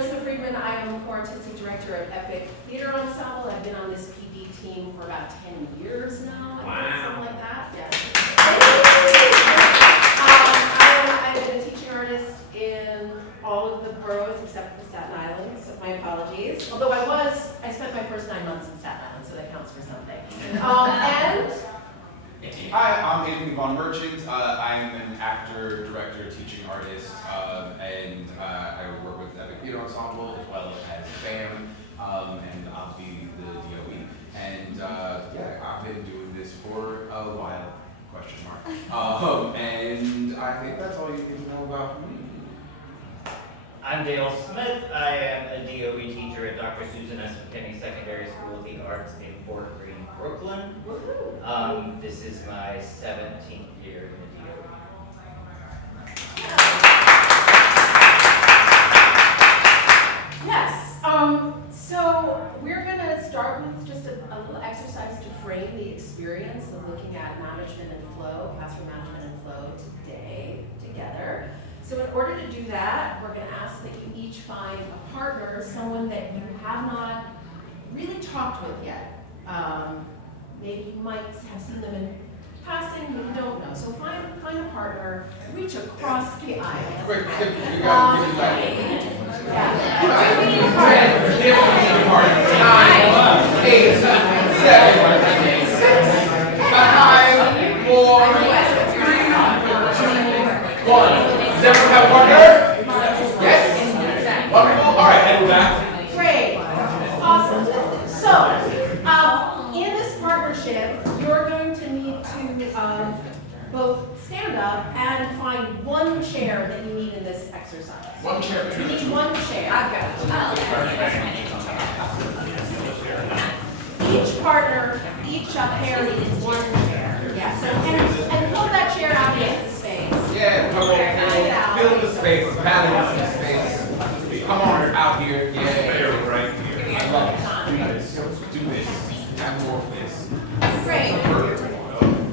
I am co-artistic director of Epic Theater Ensemble. I've been on this PD team for about 10 years now. Wow. Something like that. Yes. I've been a teaching artist in all of the boroughs except for Staten Island, so my apologies. Although I spent my first 9 months in Staten Island, so that counts for something. And Hi, I'm Anthony Von Merchant. I'm an actor, director, teaching artist, and I work with Epic Theater Ensemble as well as BAM, and I'll be the DOE. And yeah, I've been doing this for a while, question mark. And I think that's all you need to know about me. I'm Dale Smith. I am a DOE teacher at Dr. Susan S. McKinney Secondary School of the Arts in Fort Greene, Brooklyn. This is my 17th year in the DOE. yes, so we're going to start with just a little exercise to frame the experience of looking at management and flow, classroom management and flow today together. So in order to do that, we're going to ask that you each find a partner, someone that you have not really talked with yet. Maybe you might have seen them in passing, but you don't know. So find a partner, reach across the aisle. Quick, you got to Does everyone have a partner? Yes? Wonderful. All right, and we're back. Great. Awesome. So, in this partnership, you're going to need to both stand up and find one chair that you need in this exercise. One chair. You need one chair. I've got it. Each partner, each pair needs one chair. Yeah. So, and pull that chair out into the space. Yeah, fill the space, balance the space. Come on out here. Yeah. Right here. I love it. Do this. Have more of this. Great.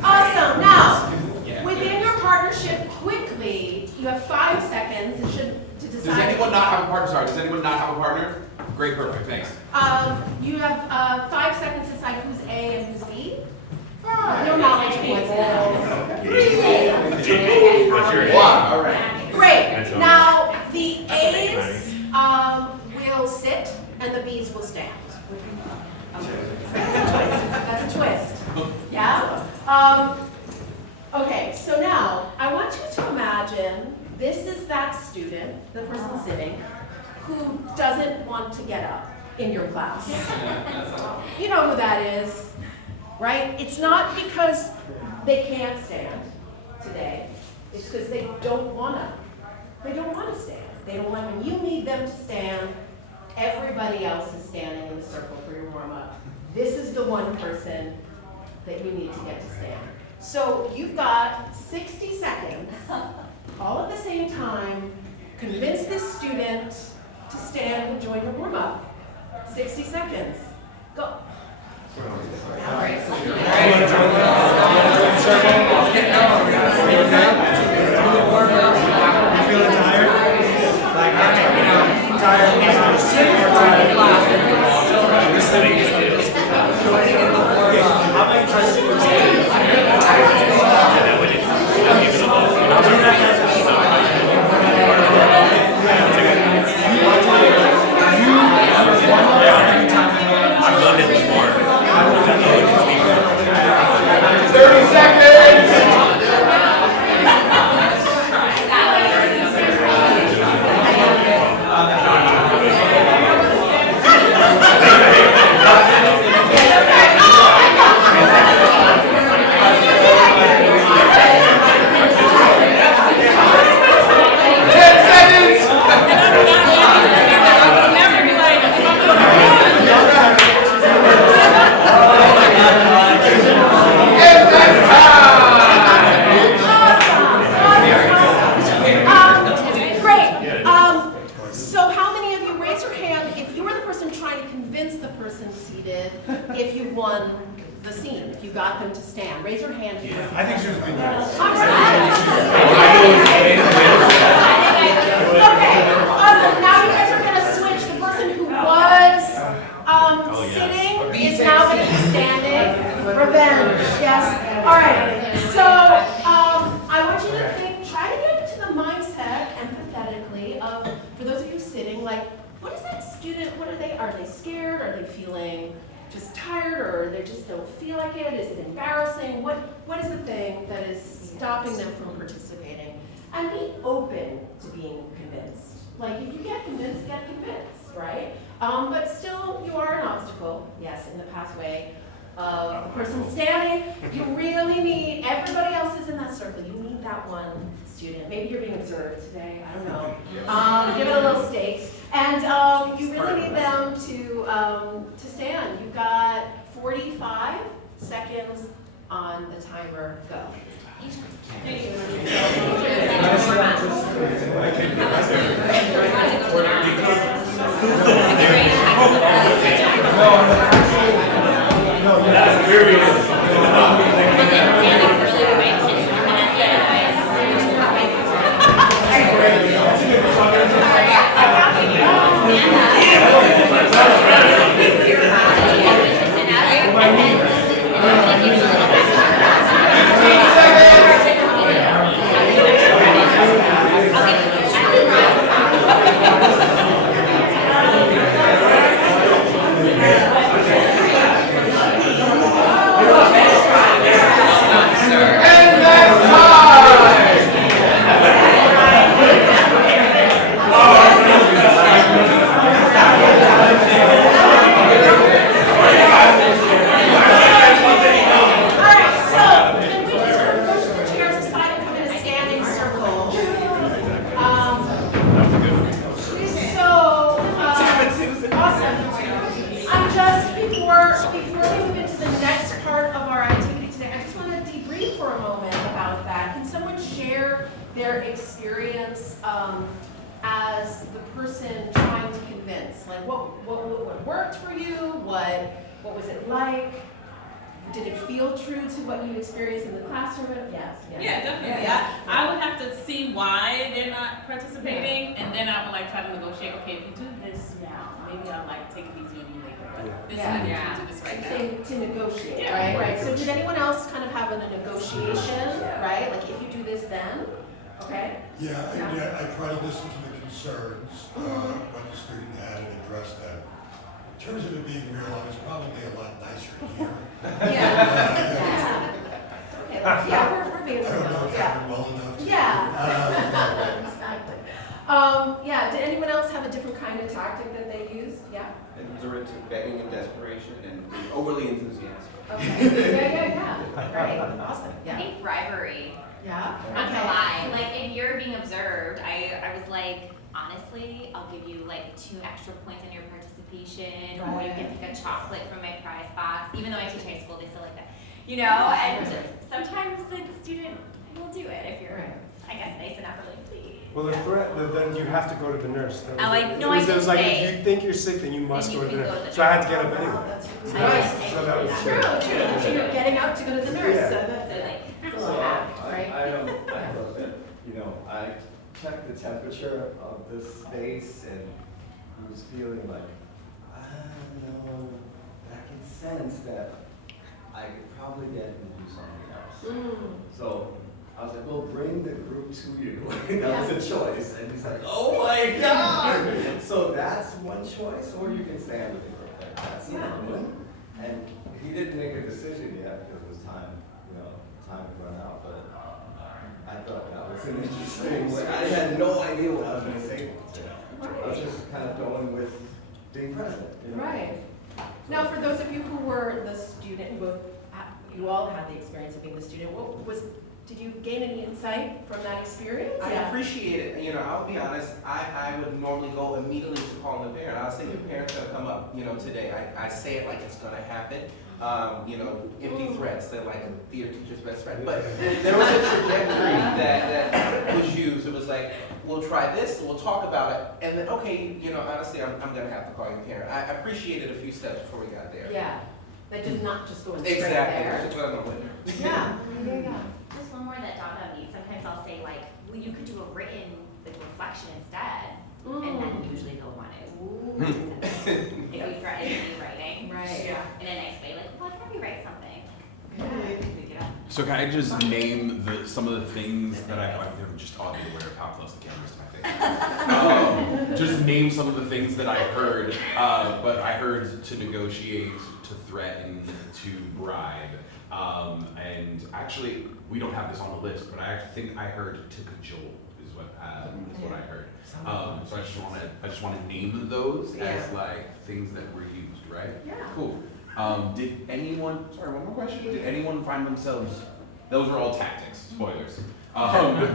Awesome. Now, within your partnership, quickly, you have 5 seconds to decide. Does anyone not have a partner? Sorry, does anyone not have a partner? Great, perfect, thanks. You have 5 seconds to decide who's A and who's B. No knowledge of what's Wow, all right. Great. Now, the A's will sit and the B's will stand. That's a twist. Yeah? Okay, so now, I want you to imagine this is that student, the person sitting, who doesn't want to get up in your class. You know who that is, right? It's not because they can't stand today. It's because they don't want to. They don't want to stand. They don't want, when you need them to stand, everybody else is standing in the circle for your warm-up. This is the one person that you need to get to stand. So you've got 60 seconds, all at the same time, convince this student to stand and join your warm-up. 60 seconds. Go. If you won the scene, if you got them to stand. Raise your hand. Yeah, I think she was being nice. Okay, awesome. Now you guys are going to switch All right, so I want you to think, try to get into the mindset empathetically of, for those of you sitting, like, what is that student, what are they scared, are they feeling just tired, or they just don't feel like it, is it embarrassing, what is the thing that is stopping them from participating? And be open to being convinced. Like, if you get convinced, right? But still, you are an obstacle, yes, in the pathway of the person standing. You really need, everybody else is in that circle. You need that one student. Maybe you're being observed today, I don't know. Give it a little stakes. And you really need them to stand. You've got 45 seconds on the timer, go. Their experience as the person trying to convince. Like, what worked for you? What was it like? Did it feel true to what you experienced in the classroom? Yes. Yeah, definitely. Yeah. I would have to see why they're not participating, and then I would like try to negotiate. Okay, if you do this now, maybe I'll like take it easy on you later. But this is do this right now. To negotiate, Yeah. right? So did anyone else kind of have a negotiation, right? Like, if you do this, then, okay? Yeah, and I try to listen to the concerns, what the student had and address them. In terms of it being real, it's probably a lot nicer here. Yeah. Okay, we're being I don't know real. Kevin well enough to. Exactly. Did anyone else have a different kind of tactic that they used? Yeah? And resort to begging and desperation and being overly enthusiastic. Okay. Yeah. Great. Awesome. I Yeah. think bribery. Yeah. I'm not gonna lie. Like, if you're being observed, I was like, honestly, I'll give you like 2 extra points on your participation, or you can pick a chocolate from my prize box. Even though I teach high school, they still like that. You know, and sometimes the student will do it if you're, I guess, nice enough or like, please. Well, the threat, then you have to go to the nurse. I did like, say. if you think you're sick, then you must Then go you to the can go to nurse. the So I had to get up anyway. So that was true. So you're getting up to go to the nurse. Yeah. So that's a little hack, right? I wrote that, I checked the temperature of the space and he was feeling like, I don't know, but I can sense that I could probably get him to do something else. So I was like, well, bring the group to you. That was a choice. And he's like, oh my God! So that's one choice, or you can stay under the group. Like, that's another one. And he didn't make a decision yet because it was time to run out. But I thought that was an interesting way. I had no idea what I was going to say. I was just kind of going with being present. Right. Now, for those of you who were the student, you all had the experience of being the student. Did you gain any insight from that experience? I appreciate it. I'll be honest, I would normally go immediately to calling the parent. I'll say the parent's gonna come up, today. I say it like it's gonna happen. Empty threats, they're like a theater teacher's best friend. But there was a trajectory that was used. It was like, we'll try this, we'll talk about it, and then, okay, honestly, I'm gonna have to call your parent. I appreciated a few steps before we got there. Yeah. That did not just go in straight Exactly. there. That's what I'm going with. Yeah. Just one more that dawned on me. Sometimes I'll say like, well, you could do a written reflection instead, and then usually they'll want it. If we threaten me writing, Right. in a nice way, like, well, can we write something? Yeah. Pick it up. So can I just name some of the things that I'm just oddly aware of how close the camera is to my face. Just name some of the things that I heard, but I heard to negotiate, to threaten, to bribe, and actually we don't have this on the list, but I actually think I heard to cajole is what I heard. So I just want to name those as like things that were used, right? Yeah. Cool. Did anyone, sorry, one more question. Did anyone find themselves, those were all tactics, spoilers.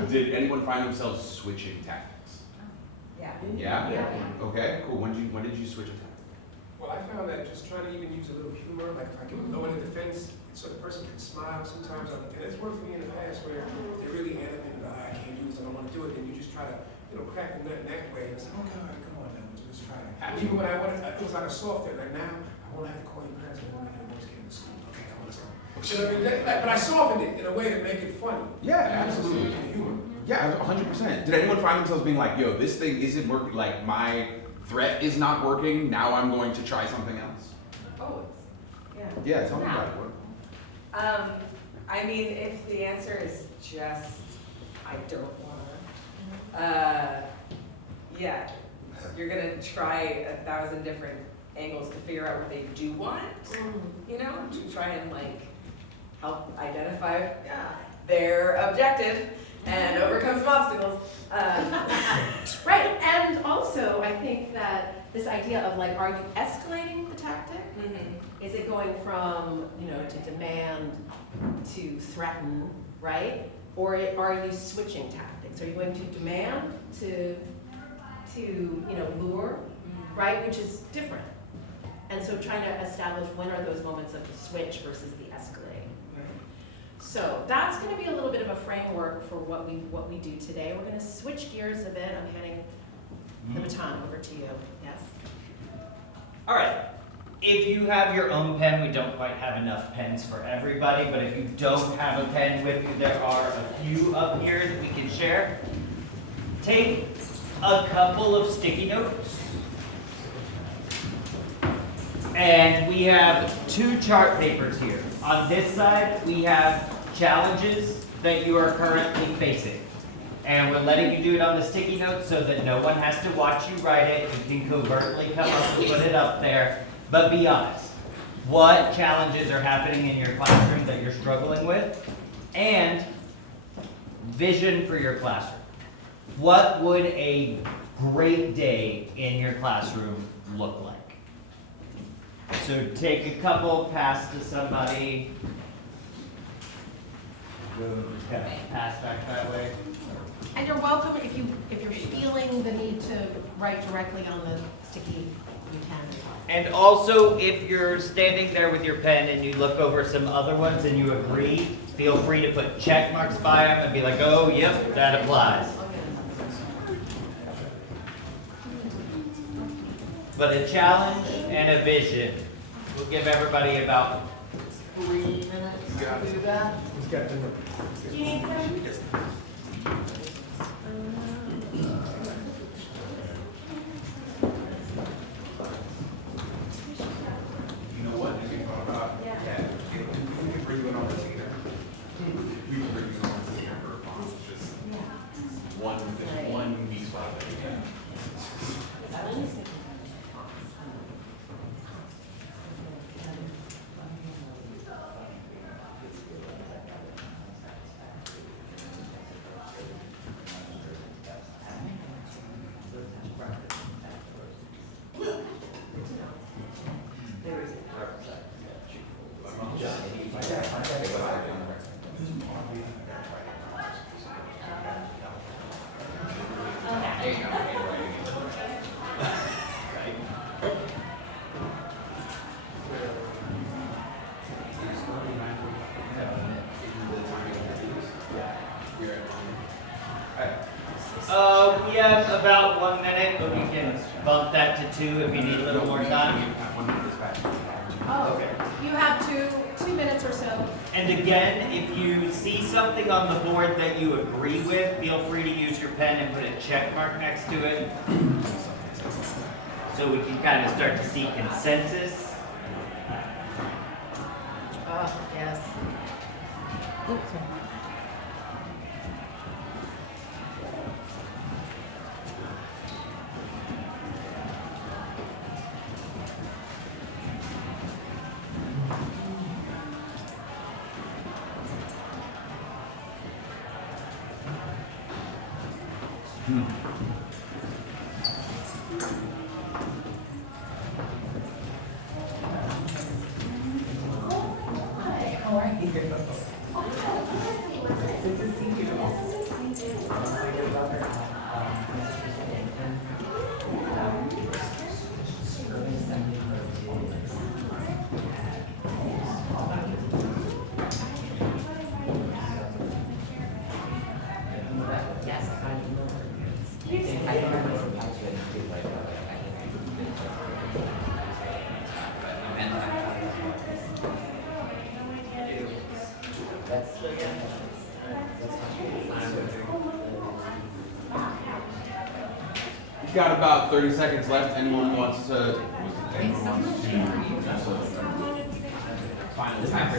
Did anyone find themselves switching tactics? Yeah. Yeah? Okay, cool. When did you switch a tactic? Well, I found that just trying to even use a little humor, like if I can lower the defense so the person can smile sometimes, and it's worked for me in the past where they're really animated about, I can't do this, I don't want to do it, then you just try to, crack them in that way, and say, okay, all right, come on now, let's try it. Even when it was like a soft thing, like now, I won't have to call you parents, I won't have to voice came to school, okay, now let's go. But I softened it in a way to make it funny. Yeah, absolutely. Humor. Yeah, 100%. Did anyone find themselves being like, yo, this thing isn't working, like my threat is not working, now I'm going to try something else? Always. Yeah. Yeah, tell me about it. I mean, if the answer is just, I don't wanna, yeah, you're gonna try 1,000 different angles to figure out what they do want, to try and like help identify their objective and overcome some obstacles. Right, and also I think that this idea of like, are you escalating the tactic? Is it going from, to demand to threaten, right? Or are you switching tactics? Are you going to demand to lure, right? Which is different. And so trying to establish when are those moments of the switch versus the escalating. So that's going to be a little bit of a framework for what we do today. We're going to switch gears a bit. I'm handing the baton over to you. Yes. All right. If you have your own pen, we don't quite have enough pens for everybody, but if you don't have a pen with you, there are a few up here that we can share. Take a couple of sticky notes. And we have 2 chart papers here. On this side, we have challenges that you are currently facing. And we're letting you do it on the sticky notes so that no one has to watch you write it. You can covertly come up and put it up there. But be honest. What challenges are happening in your classroom that you're struggling with? And vision for your classroom. What would a great day in your classroom look like? So take a couple, pass to somebody. Okay, pass back that way. And you're welcome if you're feeling the need to write directly on the sticky, you can. And also, if you're standing there with your pen and you look over some other ones and you agree, feel free to put check marks by them and be like, oh, yep, that applies. But a challenge and a vision. We'll give everybody about 3 minutes to do that. Do you need some? You know what? If you thought about we can bring you in on retainer. We can bring you on retainer for a box. It's just one weak spot that you can. We have about 1 minute, but we can bump that to 2 if you need a little more time. Oh, okay. You have two minutes or so. And again, if you see something on the board that you agree with, feel free to use your pen and put a check mark next to it. So we can kind of start to see consensus. Oh, yes. We've got about 30 seconds left. Anyone wants to? Final time.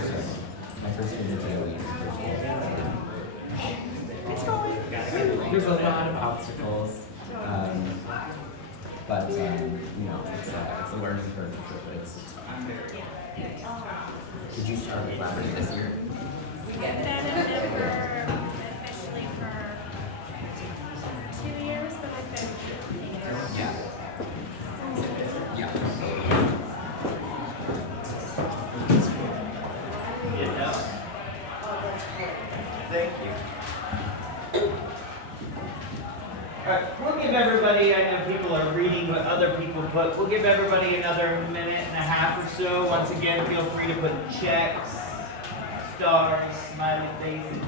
There's a lot of obstacles, but you know, it's a learning curve for sure. But it's fun. Did you start with collaborating this year? We get that officially for 2 years, but I've been Yeah. Yeah. Good enough. Thank you. Alright, we'll give everybody, I know people are reading what other people put, we'll give everybody another minute and a half or so. Once again, feel free to put checks, stars, smiley faces,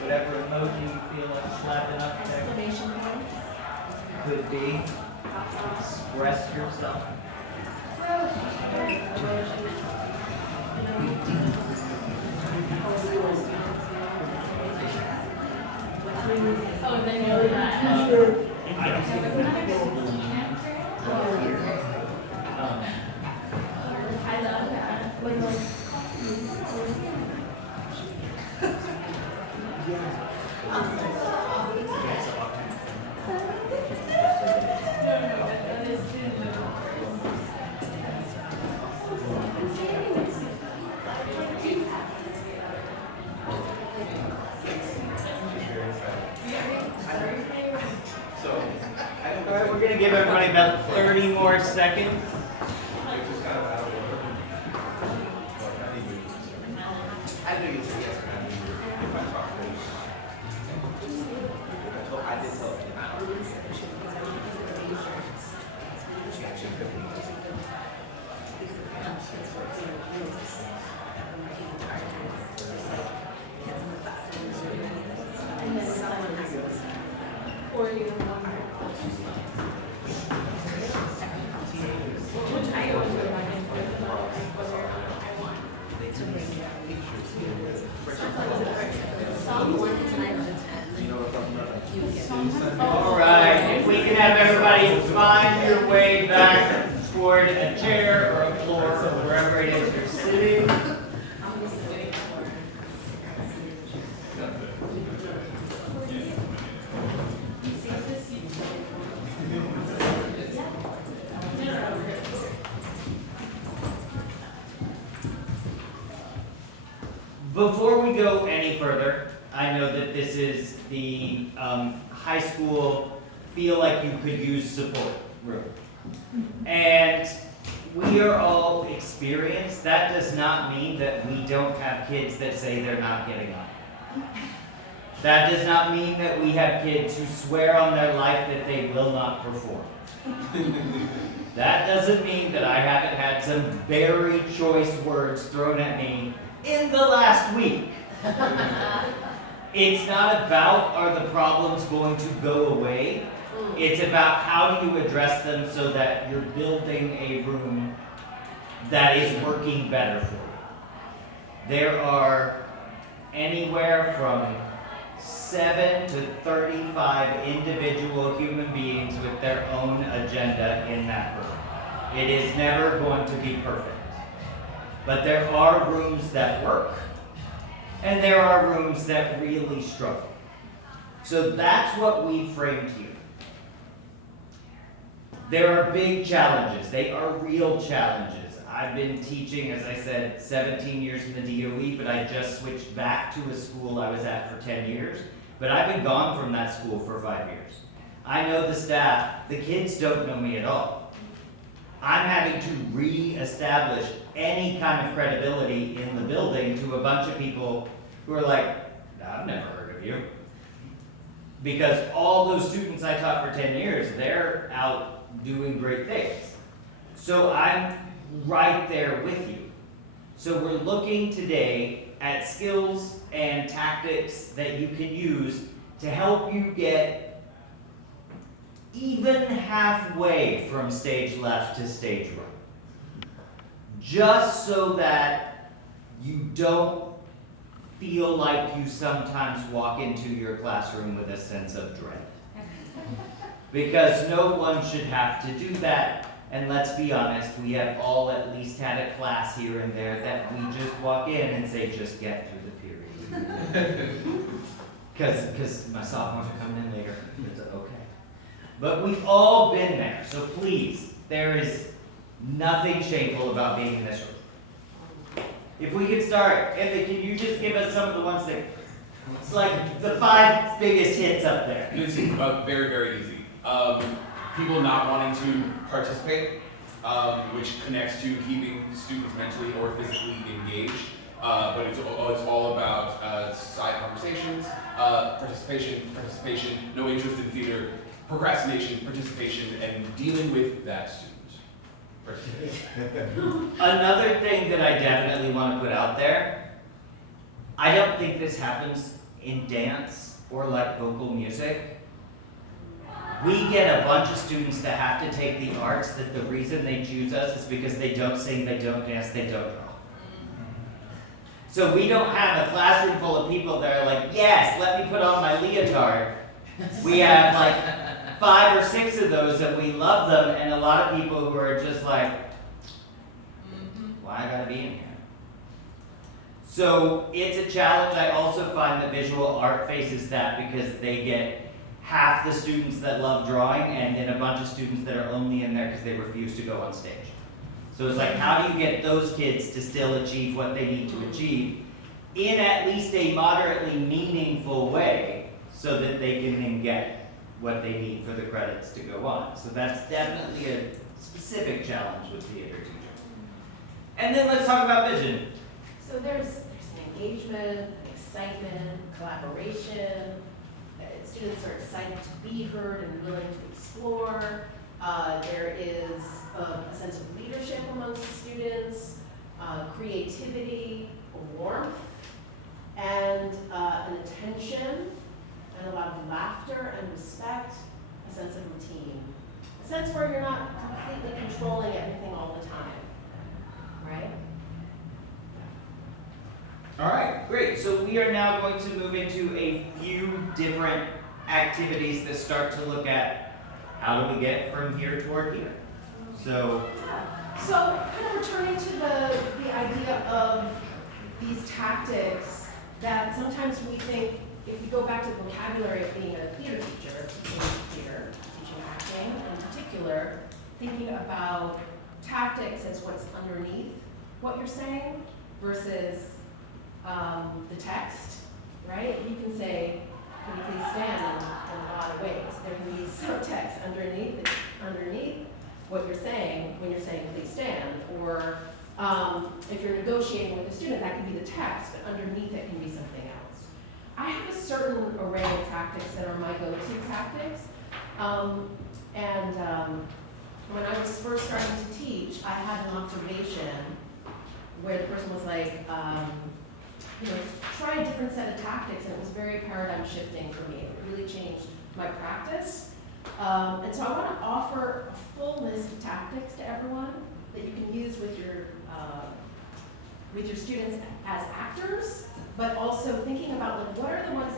whatever emoji you feel like slapping up there. Exclamation points. Could be. Express yourself. Oh, and then you'll I don't see I love that. Alright, we're gonna give everybody about 30 more seconds. I knew you'd say yes, man. If I talk to you. I did tell her. She actually couldn't. And then someone has or you which I always go back and forth about whether or not I want to bring some 1 to 9 out of 10. Alright, if we can have everybody find your way back toward a chair or a floor or wherever it is you're sitting. Before we go any further, I know that this is the high school feel like you could use support room. And we are all experienced. That does not mean that we don't have kids that say they're not getting up. That does not mean that we have kids who swear on their life that they will not perform. That doesn't mean that I haven't had some very choice words thrown at me in the last week. It's not about are the problems going to go away. It's about how do you address them so that you're building a room that is working better for you. There are anywhere from 7 to 35 individual human beings with their own agenda in that room. It is never going to be perfect. But there are rooms that work, and there are rooms that really struggle. So that's what we framed here. There are big challenges. They are real challenges. I've been teaching, as I said, 17 years in the DOE, but I just switched back to a school I was at for 10 years. But I've been gone from that school for 5 years. I know the staff. The kids don't know me at all. I'm having to re-establish any kind of credibility in the building to a bunch of people who are like, I've never heard of you. Because all those students I taught for 10 years, they're out doing great things. So I'm right there with you. So we're looking today at skills and tactics that you can use to help you get even halfway from stage left to stage right. Just so that you don't feel like you sometimes walk into your classroom with a sense of dread. Because no one should have to do that. And let's be honest, we have all at least had a class here and there that we just walk in and say, just get through the period. Because my sophomores are coming in later. It's okay. But we've all been there, so please, there is nothing shameful about being in this room. If we could start, Anthony, can you just give us some of the ones that, it's like the 5 biggest hits up there. It's very, very easy. People not wanting to participate, which connects to keeping students mentally or physically engaged. But it's all about side conversations, participation, no interest in theater, procrastination, participation, and dealing with that student. Another thing that I definitely want to put out there, I don't think this happens in dance or like vocal music. We get a bunch of students that have to take the arts that the reason they choose us is because they don't sing, they don't dance, they don't draw. So we don't have a classroom full of people that are like, yes, let me put on my leotard. We have like 5 or 6 of those and we love them, and a lot of people who are just like, why I gotta be in here? So it's a challenge. I also find that visual art faces that because they get half the students that love drawing and then a bunch of students that are only in there because they refuse to go on stage. So it's like, how do you get those kids to still achieve what they need to achieve in at least a moderately meaningful way so that they can then get what they need for the credits to go on? So that's definitely a specific challenge with theater teaching. And then let's talk about vision. So there's an engagement, excitement, collaboration. Students are excited to be heard and willing to explore. There is a sense of leadership amongst the students, creativity, warmth, and an attention, and a lot of laughter and respect, a sense of routine. A sense where you're not completely controlling everything all the time, right? All right, great. So we are now going to move into a few different activities that start to look at how do we get from here toward here. So kind of returning to the idea of these tactics that sometimes we think, if we go back to the vocabulary of being a theater teacher, teaching theater, teaching acting in particular, thinking about tactics as what's underneath what you're saying versus the text, right? You can say, can you please stand in a lot of ways. There can be subtext underneath what you're saying when you're saying please stand, or if you're negotiating with a student, that can be the text, but underneath it can be something else. I have a certain array of tactics that are my go-to tactics, when I was first starting to teach, I had an observation where the person was like, try a different set of tactics, and it was very paradigm shifting for me. It really changed my practice. And so I want to offer a full list of tactics to everyone that you can use with your students as actors, but also thinking about like, what are the ones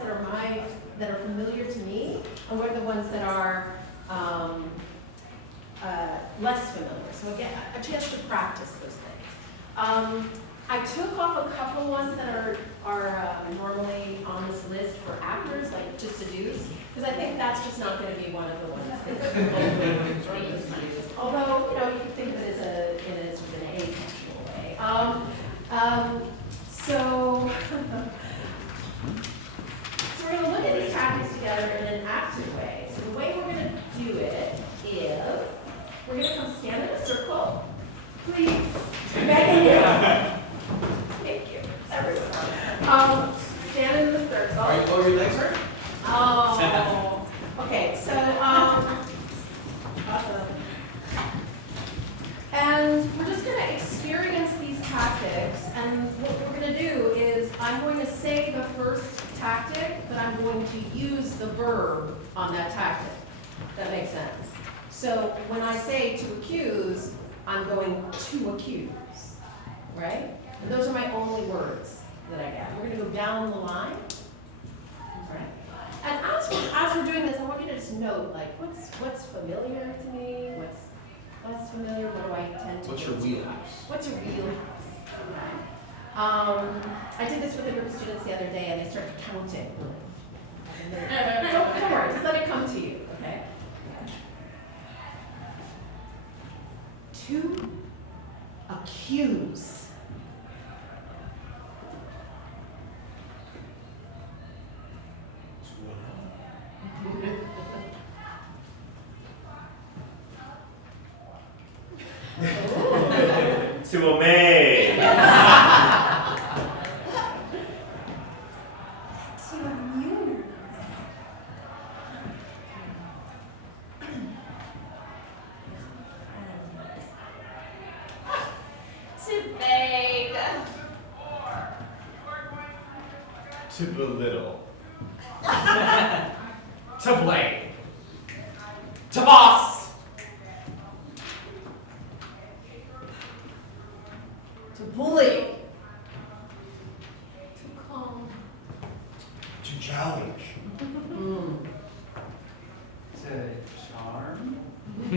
that are familiar to me, and what are the ones that are less familiar. So again, a chance to practice those things. I took off a couple ones that are normally on this list for actors, like to seduce, because I think that's just not going to be one of the ones that's going to seduce. Although, you know, you can think of it as sort of an asexual way. So we're going to look at these tactics together in an active way. So the way we're going to do it is we're going to come stand in a circle. Please, begging you. Thank you, everyone. Stand in the circle. Oh, your legs hurt? Oh, okay, so, awesome. And we're just gonna experience these tactics, and what we're gonna do is, I'm going to say the first tactic, but I'm going to use the verb on that tactic. That makes sense. So when I say to accuse, I'm going to accuse, right? And those are my only words that I get. We're gonna go down the line, right? And as we're doing this, I want you to just note, like, what's familiar to me, what's less familiar, what do I tend to do? What's your wheelhouse? What's your wheelhouse? Okay. I did this with a group of students the other day, and they started counting. And don't worry, just let it come to you, okay? To accuse. To obey. To amuse. To beg. To belittle. To blame. To boss. To bully. To calm. To challenge. To charm. To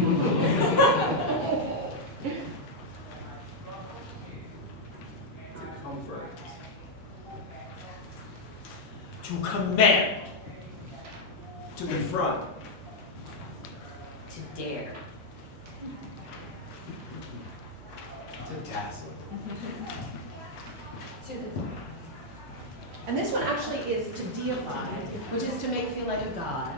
comfort. To command. To confront. To dare. To dazzle. And this one actually is to deify, which is to make feel like a god,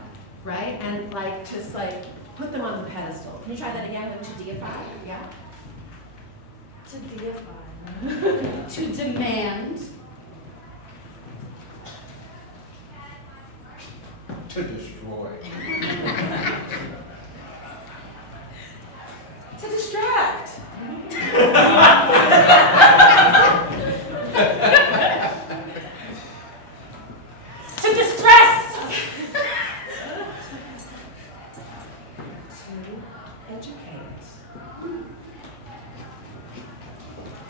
right? And like just like put them on the pedestal. Can you try that again with to deify? Yeah. To deify. To demand. To destroy. To distract. To distress. To educate.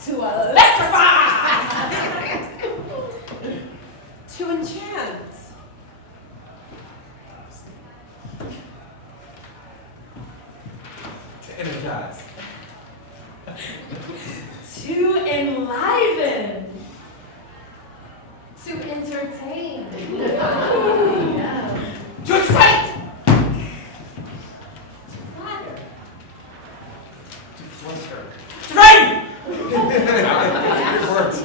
To electrify. To enchant. To energize. To enliven. To entertain. Yeah. To excite. To flatter. To fluster. To rain. It works.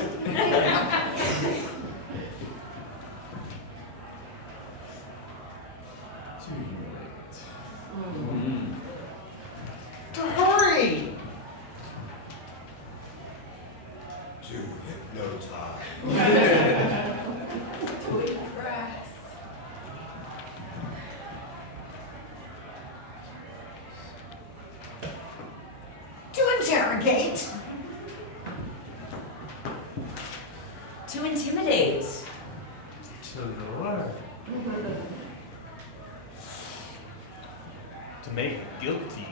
To humiliate. To hurry. To hypnotize. To impress. To interrogate. To intimidate. To lure. To make guilty.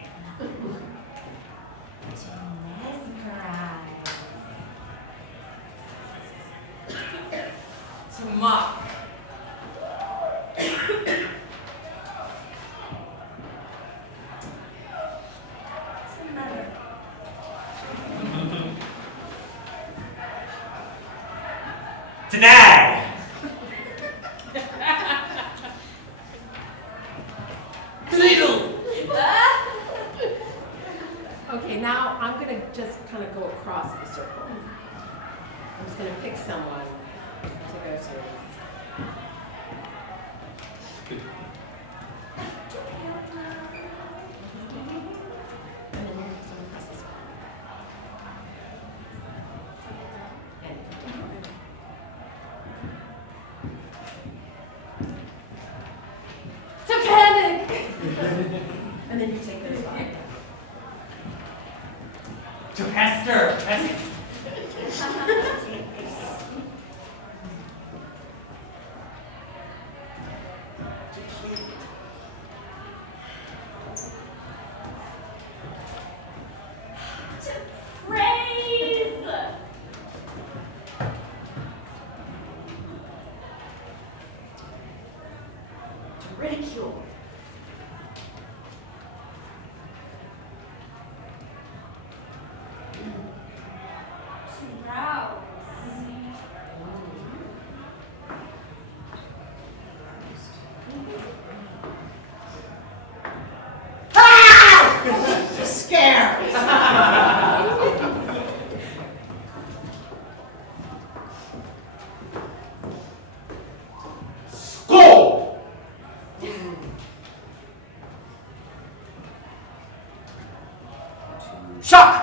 Mesmerize. To mock. To mother. Titanic! And then you take their spot. To Hester. Praise! To ridicule. To rouse. To scare. Scold! Shock!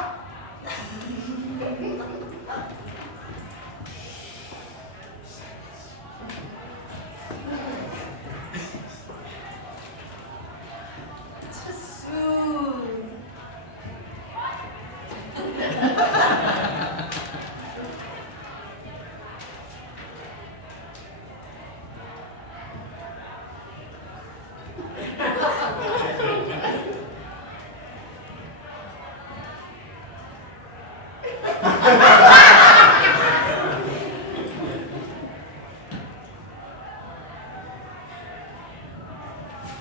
To soothe.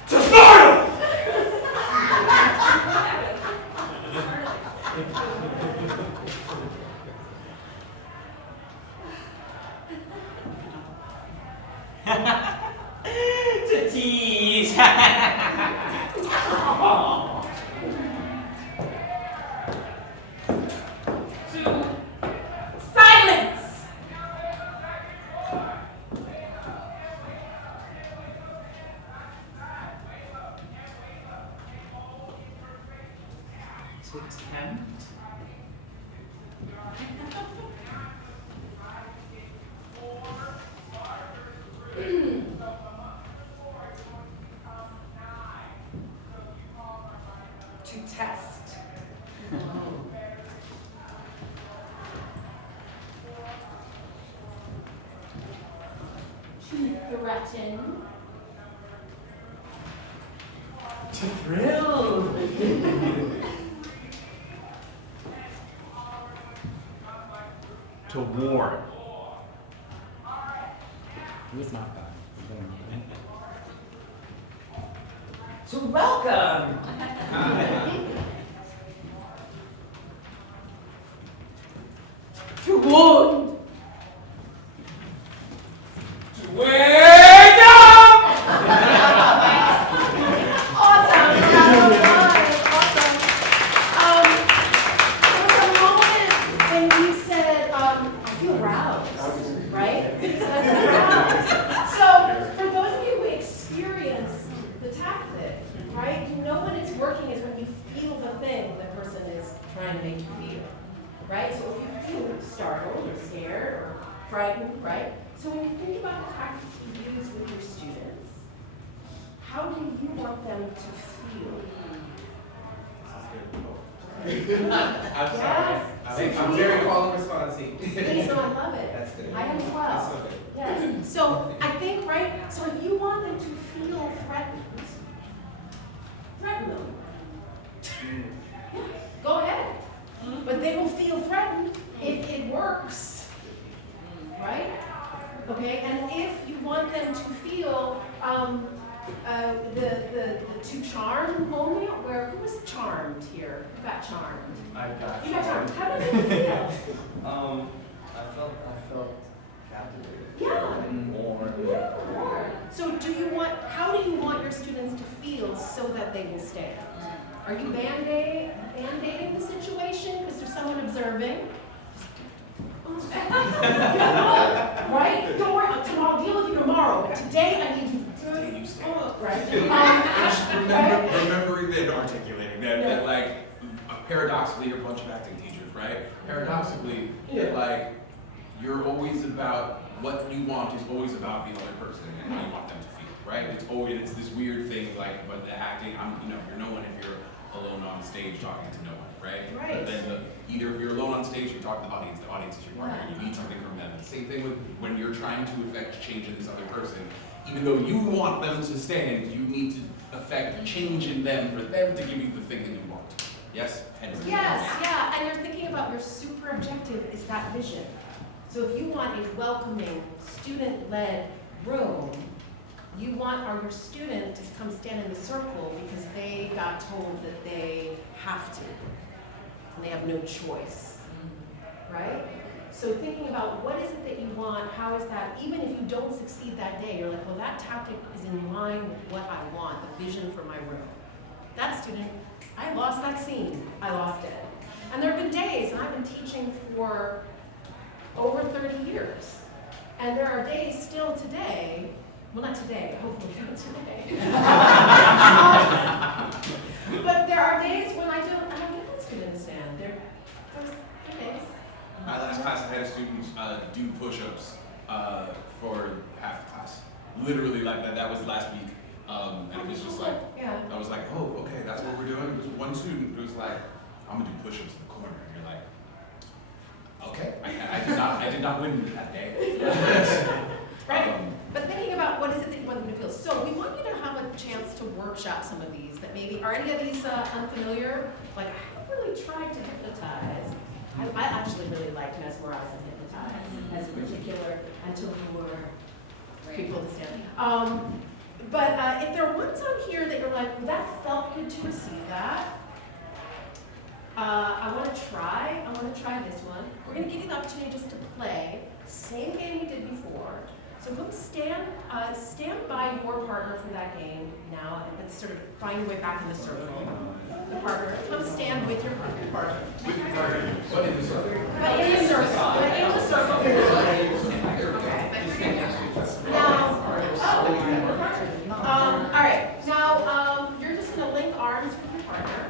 To startle! To tease. To silence. To tempt. To test. To threaten. To thrill. To warn. It was not bad. To welcome. To wound. To wake up! Awesome. Round of applause. Awesome. There was a moment when you said, I feel roused, right? So for those of you who experience the tactic, right, you know when it's working is when you feel the thing the person is trying to make you feel, right? So if you feel startled or scared or frightened, right? So when you think about the tactics you use with your students, how do you want them to feel? I'm sorry. Yes. I'm very call and responsive. Please, no, I love it. That's good. I am as That's well. so good. Yes. So I think, right, so if you want them to feel threatened, threaten them. Yeah, go ahead. But they will feel threatened if it works. Right? Okay, and if you want them to feel the to charm moment, who was charmed here? Who got charmed? I got You got charmed. How did it feel? I felt captivated. Yeah. And more. Yeah. So how do you want your students to feel so that they will stay? Are you band-aiding the situation because there's someone observing? Right? Don't worry, I'll deal with you tomorrow, but today I need you. Oh, right? Paradoxically, like, you're always about, what you want is always about the other person and how you want them to feel, right? It's this weird thing, like, but the acting, you're no one if you're alone on stage talking to no one, right? Right. But then either if you're alone on stage, you talk to the audience is your partner, you need something from them. The same thing with when you're trying to affect change in this other person. Even though you want them to stand, you need to affect change in them for them to give you the thing that you want. Yes? Henry? Yes, yeah, and you're thinking about your super objective is that vision. So if you want a welcoming, student-led room, you want your student to come stand in the circle because they got told that they have to, and they have no choice, right? So thinking about what is it that you want, how is that, even if you don't succeed that day, you're like, well, that tactic is in line with what I want, the vision for my room. That student, I lost that scene, I lost it. And there have been days, and I've been teaching for over 30 years. And there are days still today, well, not today, hopefully not today. But there are days when I don't get that student to stand. There's days. My last class, I had a student do push-ups for half the class. Literally like that. That was last week. And it was just like, Yeah. I was like, oh, okay, that's what we're doing. There's one student who was like, I'm gonna do push-ups in the corner. And you're like, okay. I did not win that day. Right. But thinking about what is it that you want them to feel. So we want you to have a chance to workshop some of these that maybe, are any of these unfamiliar? Like, I haven't really tried to hypnotize. I actually really like mesmerize and hypnotize as a particular until you were people to stand. But if there are ones on here that you're like, well, that felt good to receive that. I want to try this one. We're going to give you the opportunity just to play. Same game you did before. So come stand by your partner for that game now, and let's sort of find your way back in the circle. The partner, come stand with your partner. With the partner. What in the circle? But in the circle. But in the circle. Okay. Now, all right. Now, you're just going to link arms with your partner,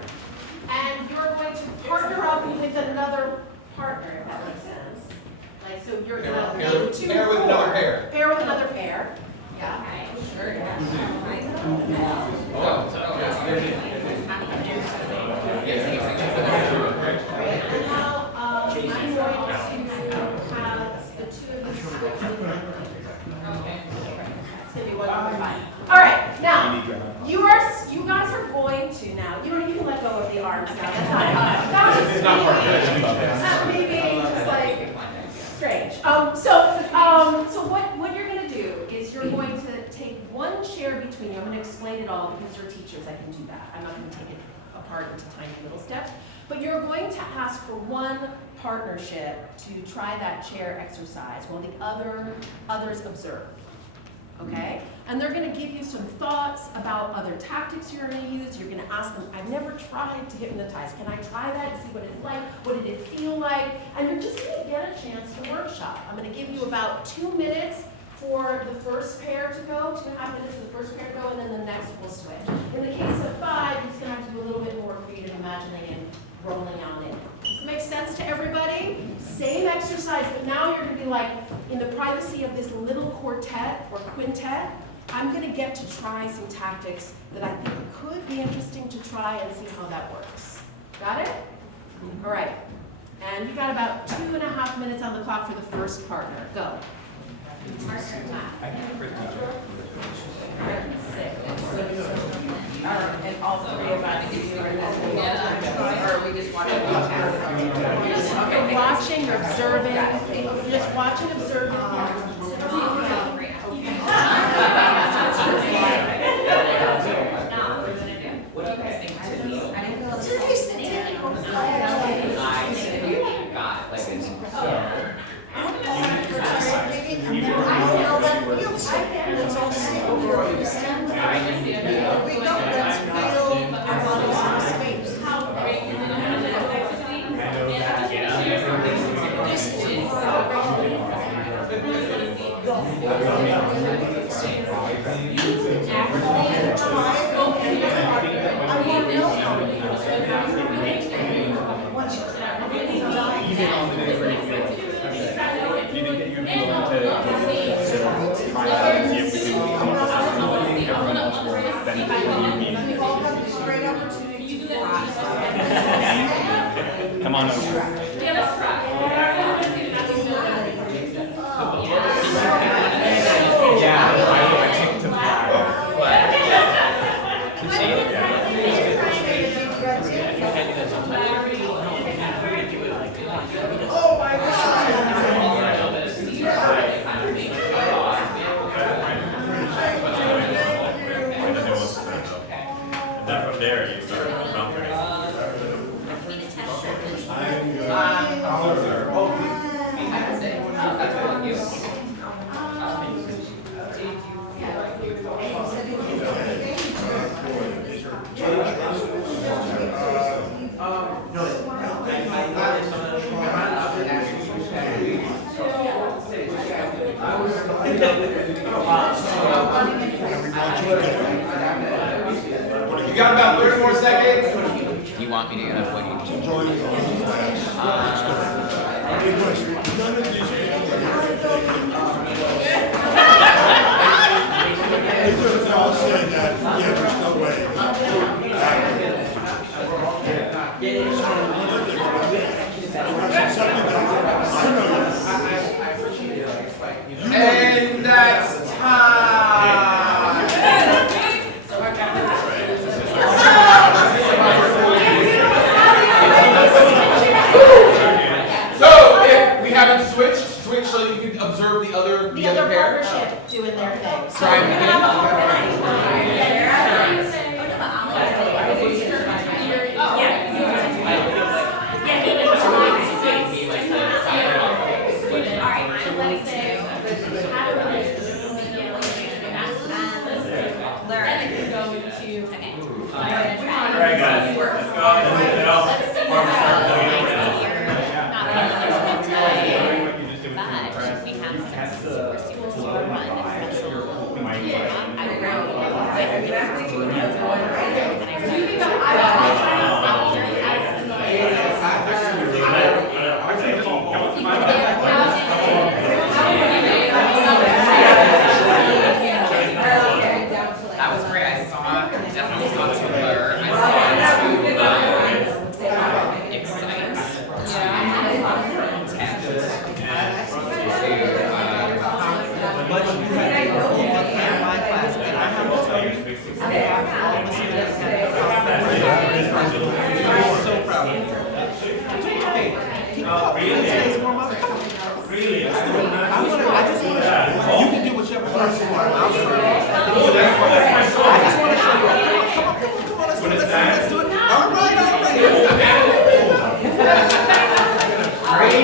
and you're going to partner up with another partner, if that makes sense. Like, so you're going to link two. Pair with another pair. Pair with another pair. Yeah. Sure. Yeah. And now, I'm going to have the two of you switch. It's going to be 1.5. All right. Now, you guys are going to now. You can let go of the arms now. That's not maybe just like strange. So what you're going to do is you're going to take one chair between you. I'm going to explain it all because you're teachers. I can do that. I'm not going to take it apart into tiny little steps. But you're going to ask for one partnership to try that chair exercise while the others observe. Okay? And they're going to give you some thoughts about other tactics you're going to use. You're going to ask them, I've never tried to hypnotize. Can I try that and see what it's like? What did it feel like? And you're just going to get a chance to workshop. I'm going to give you about 2 minutes for the first pair to go, 2.5 minutes for the first pair to go, and then the next will switch. In the case of 5, you're just going to have to do a little bit more creative imagining and rolling on it. Does it make sense to everybody? Same exercise, but now you're going to be like, in the privacy of this little quartet or quintet, I'm going to get to try some tactics that I think could be interesting to try and see how that works. Got it? All right. And you got about 2.5 minutes on the clock for the first partner. Go. Partner class. I think the first teacher. And all three of us or we just want to You're watching, you're observing, you're just watching, observing. What do you guys think to me? Once you Then from there you start comforting. You got about 30 more seconds. Do you want me to get up when you need? Join the class. Hey, listen, none of these people are they just all say that, yeah, there's no way. So, what do you think about that? That's something that I know. And that's time. So if we haven't switched so you can observe the other pair. Partnership doing their thing. So Try we're gonna have a whole Alright guys, let's go. That was great. I definitely saw to blur. I saw to excite. You can do whichever person you want. I just want to show you. Come on, let's do it. All right.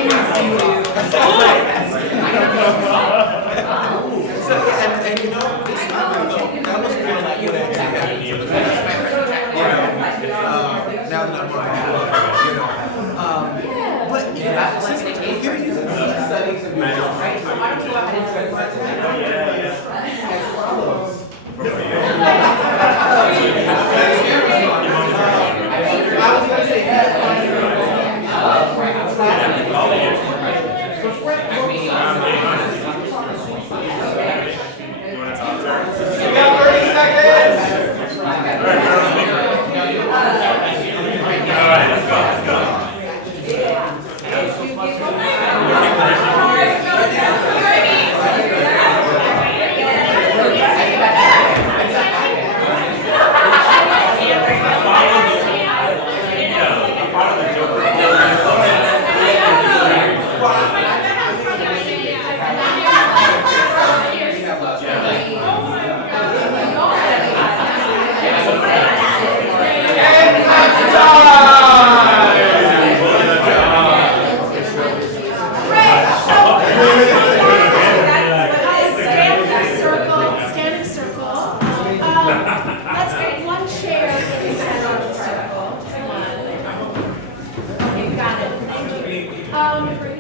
So, and you know, this time that was more like what I had for the past. Now that I'm on but since we're giving you the studies of your right, so I don't know how to spend my time as follows. I was going to say, you got 30 seconds. Alright, let's go.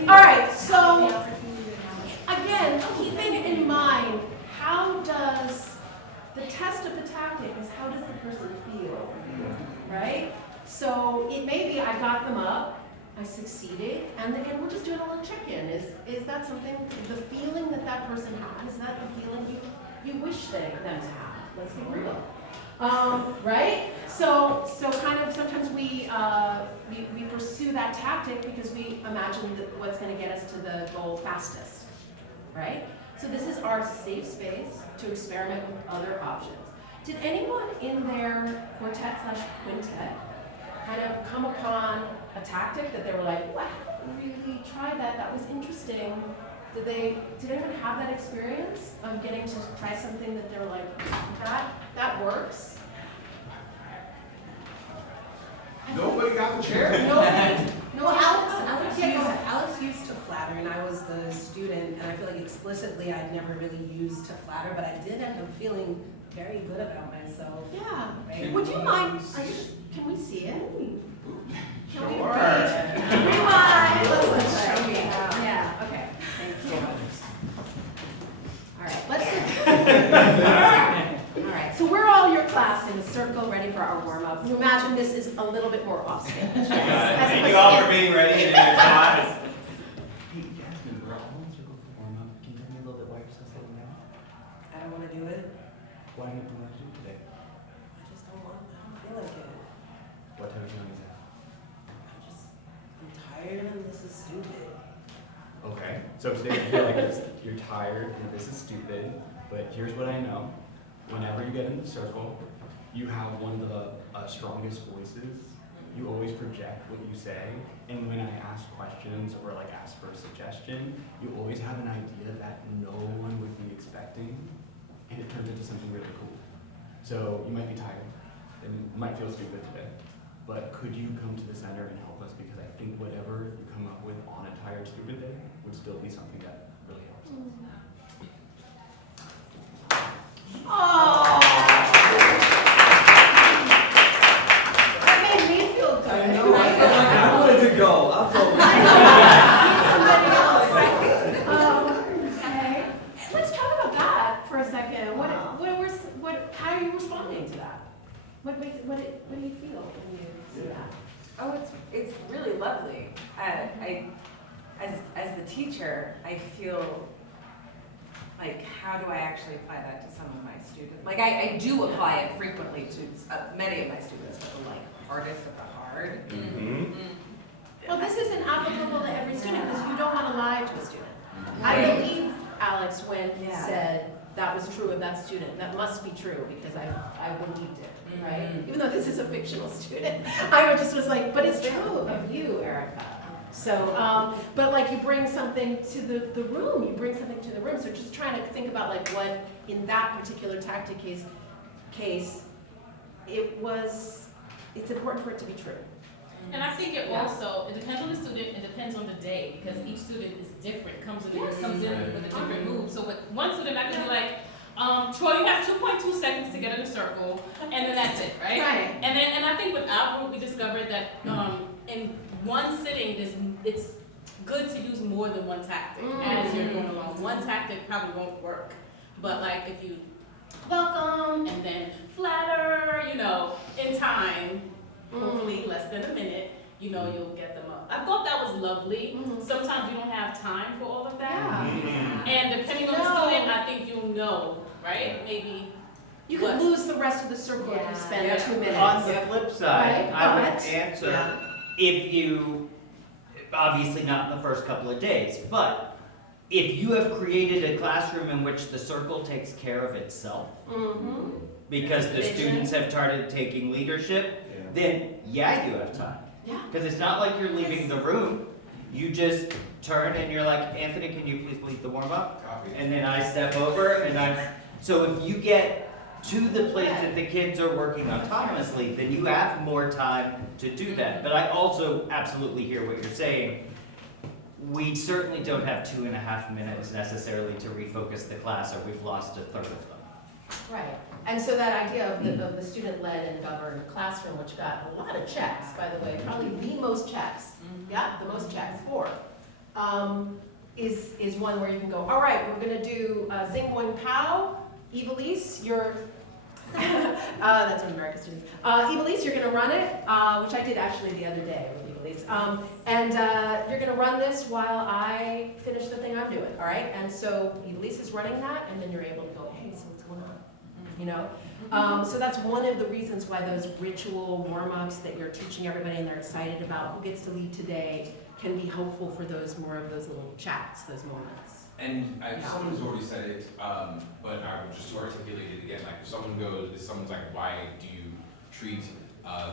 All right, so again, keeping in mind, how does the test of the tactic is how does the person feel, right? So it may be I got them up, I succeeded, and we're just doing a little check-in. Is that something, the feeling that that person had, is that the feeling you wish them to have? Let's be real. Right? So kind of sometimes we pursue that tactic because we imagine that what's going to get us to the goal fastest, right? So this is our safe space to experiment with other options. Did anyone in their quartet/quintet kind of come upon a tactic that they were like, "Wow, I haven't really tried that. That was interesting." Did anyone have that experience of getting to try something that they were like, that works? Nobody got the chair? Nobody? Well, Alex Yeah, go ahead. Alex used to flatter, and I was the student, and I feel like explicitly I'd never really used to flatter, but I did end up feeling very good about myself. Yeah. Right? Would you mind, can we see it? Can we Sure. rewind? Let's show me. Yeah, okay. Thank you. All right, let's do All right, so we're all your class in a circle ready for our warm-up. You imagine this is a little bit more off stage. Thank you all for being ready in your class. Hey, Jasmine, we're all in circle for warm up. Can you tell me a little bit why you're still sitting down? I don't want to do it. Why don't you want to do it today? I just don't want. I don't feel like it. What type of feeling is that? I'm tired, and this is stupid. Okay, so today you feel like you're tired and this is stupid, but here's what I know. Whenever you get in the circle, you have one of the strongest voices. You always project what you say, and when I ask questions or like ask for a suggestion, you always have an idea that no one would be expecting, and it turns into something really cool. So you might be tired, and it might feel stupid today, but could you come to the center and help us? Because I think whatever you come up with on a tired, stupid day would still be something that really helps us. Oh! That made me feel good. I know, I felt like I wanted to go. I'll go. Somebody else. Okay. Let's talk about that for a second. How are you responding to that? What do you feel when you see that? Oh, it's really lovely. As the teacher, I feel like, how do I actually apply that to some of my students? Like, I do apply it frequently to many of my students, but the hardest of the hard. Well, this isn't applicable to every student because you don't want to lie to a student. I believe Alex when he said that was true of that student. That must be true because I believed it, right? Even though this is a fictional student, I just was like, but it's true of you, Erica. So, but like you bring something to the room, you bring something to the room. So just trying to think about like what in that particular tactic case, it's important for it to be true. And I think it also, it depends on the student, it depends on the day, because each student is different, comes in with a different mood. So with one student, I could be like, Troy, you have 2.2 seconds to get in a circle, and then that's it, right? Right. And I think with our group, we discovered that in one sitting, it's good to use more than one tactic as you're going along. One tactic probably won't work, but like if you welcome and then flatter, in time, hopefully less than a minute, you'll get them up. I thought that was lovely. Sometimes you don't have time for all of that. And depending on the student, I think you'll know, right? Maybe you could lose the rest of the circle if you spend 2 minutes. On the flip side, Right? I would answer if you, obviously not in the first couple of days, but if you have created a classroom in which the circle takes care of itself, because the students have started taking leadership, then you have time. Because it's not like you're leaving the room. You just turn and you're like, Anthony, can you please lead the warm-up? Copy. And then I step over so if you get to the place that the kids are working autonomously, then you have more time to do that. But I also absolutely hear what you're saying. We certainly don't have 2.5 minutes necessarily to refocus the class, or we've lost a third of them. Right. And so that idea of the student-led and governed classroom, which got a lot of checks, by the way, probably the most checks, the most checks, 4, is one where you can go, all right, we're gonna do Zing Boing Pow, Evilise, that's what American students. Evilise, you're gonna run it, which I did actually the other day with Evilise. And you're gonna run this while I finish the thing I'm doing, all right? And so Evilise is running that, and then you're able to go, hey, so what's going on? you know? So that's one of the reasons why those ritual warm-ups that you're teaching everybody and they're excited about who gets to lead today can be helpful for those more of those little chats, those moments. And someone's already said it, but I would just articulate it again. Like if someone's like, why do you treat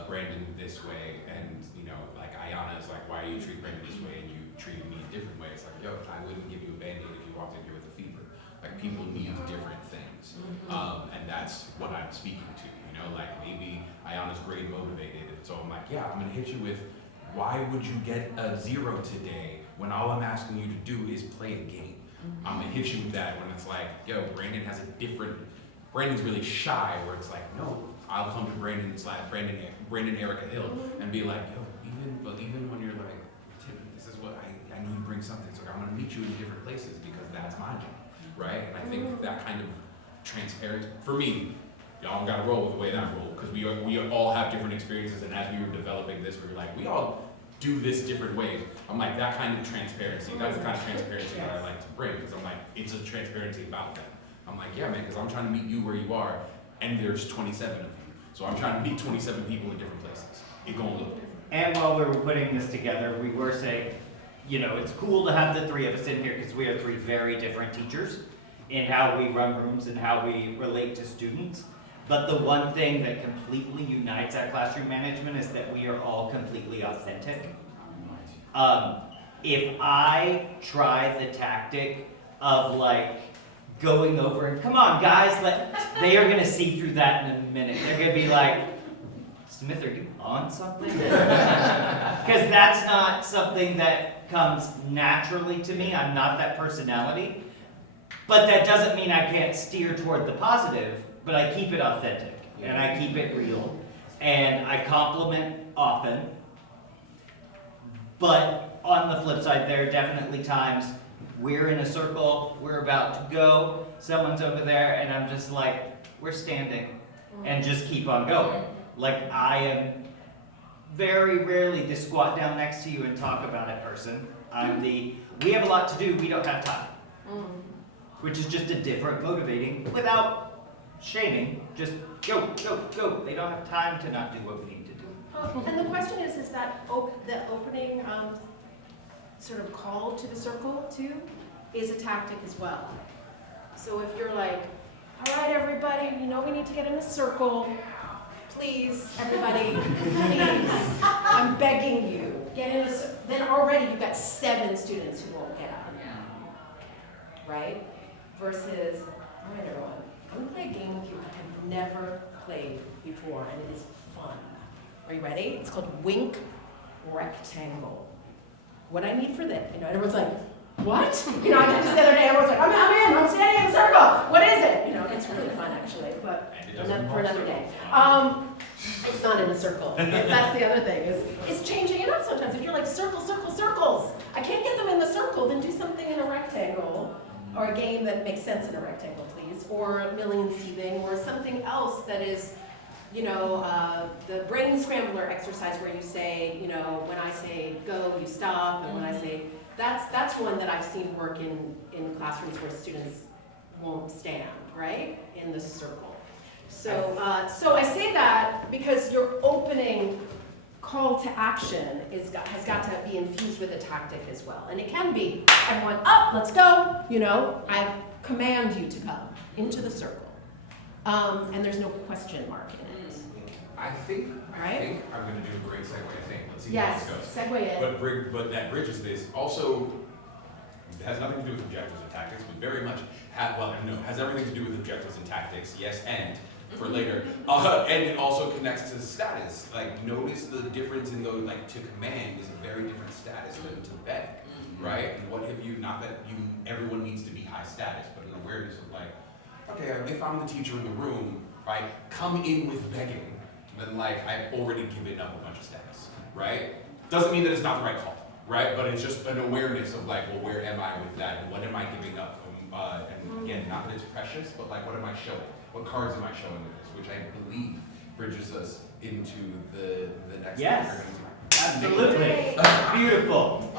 Brandon this way? And you know, like Ayana is like, why do you treat Brandon this way and you treated me a different way? It's like, yo, I wouldn't give you a Band-Aid if you walked in here with a fever. Like people need different things, and that's what I'm speaking to. You know, like maybe Ayana's grade motivated, so I'm like, yeah, I'm gonna hit you with, why would you get a 0 today when all I'm asking you to do is play a game? I'm gonna hit you with that when it's like, yo, Brandon's really shy, where it's like, no, I'll come to Brandon Erica Hill and be like, yo, even when you're like, Tim, this is what I need to bring something, so I'm gonna meet you in different places because that's my job, right? And I think that kind of transparent, for me, y'all gotta roll with the way that I roll, because we all have different experiences, and as we were developing this, we were like, we all do this different ways. I'm like, that kind of transparency, that's the kind of transparency that I like to bring, because I'm like, it's a transparency about them. I'm like, yeah, man, because I'm trying to meet you where you are, and there's 27 of you. So I'm trying to meet 27 people in different places. It gonna look different. And while we were putting this together, we were saying, you know, it's cool to have the three of us in here because we are three very different teachers in how we run rooms and how we relate to students. But the one thing that completely unites our classroom management is that we are all completely authentic. If I try the tactic of like going over and come on guys, they are gonna see through that in a minute. They're gonna be like, Smith, are you on something? Because that's not something that comes naturally to me. I'm not that personality. But that doesn't mean I can't steer toward the positive, but I keep it authentic and I keep it real and I compliment often. But on the flip side, there are definitely times we're in a circle, we're about to go, someone's over there, and I'm just like, we're standing and just keep on going. Like I am very rarely the squat down next to you and talk about it person. We have a lot to do, we don't have time. Which is just a different motivating, without shaming, just go, go, go. They don't have time to not do what we need to do. And the question is that the opening sort of call to the circle too is a tactic as well. So if you're like, all right, everybody, you know we need to get in a circle. Please, everybody, please, I'm begging you, get in a circle. Then already you've got 7 students who won't get up, right? Versus, all right, everyone, I'm gonna play a game with you I have never played before, and it is fun. Are you ready? It's called Wink Rectangle. What I need for that, you know, and everyone's like, what? You know, I did this the other day, everyone's like, I'm in, I'm standing in a circle. What is it? You know, it's really fun actually, but for another day. It's not in a circle. That's the other thing, is changing it up sometimes. If you're like, circles, I can't get them in the circle, then do something in a rectangle, or a game that makes sense in a rectangle, please, or milling and sieving, or something else that is, you know, the brain scrambler exercise where you say, you know, when I say go, you stop, and when I say, that's one that I've seen work in classrooms where students won't stand, right, in the circle. So I say that because your opening call to action has got to be infused with a tactic as well. And it can be, everyone up, let's go, you know, I command you to come into the circle. And there's no question mark in it. I think I'm going to do a great segue. Let's see yes, how this goes. Segue in. But that bridges this. Also, it has nothing to do with objectives and tactics, but very much has everything to do with objectives and tactics. Yes, and for later. And it also connects to status. Like, notice the difference in those. Like, to command is a very different status than to beg, right? And what have you? Not that everyone needs to be high status, but an awareness of like, okay, if I'm the teacher in the room, right, come in with begging. Then like I've already given up a bunch of status, right? Doesn't mean that it's not the right call, right? But it's just an awareness of like, well, where am I with that? And what am I giving up? And again, not that it's precious, but like, what am I showing? What cards am I showing with this? Which I believe bridges us into the next yes. thing. Absolutely. Beautiful.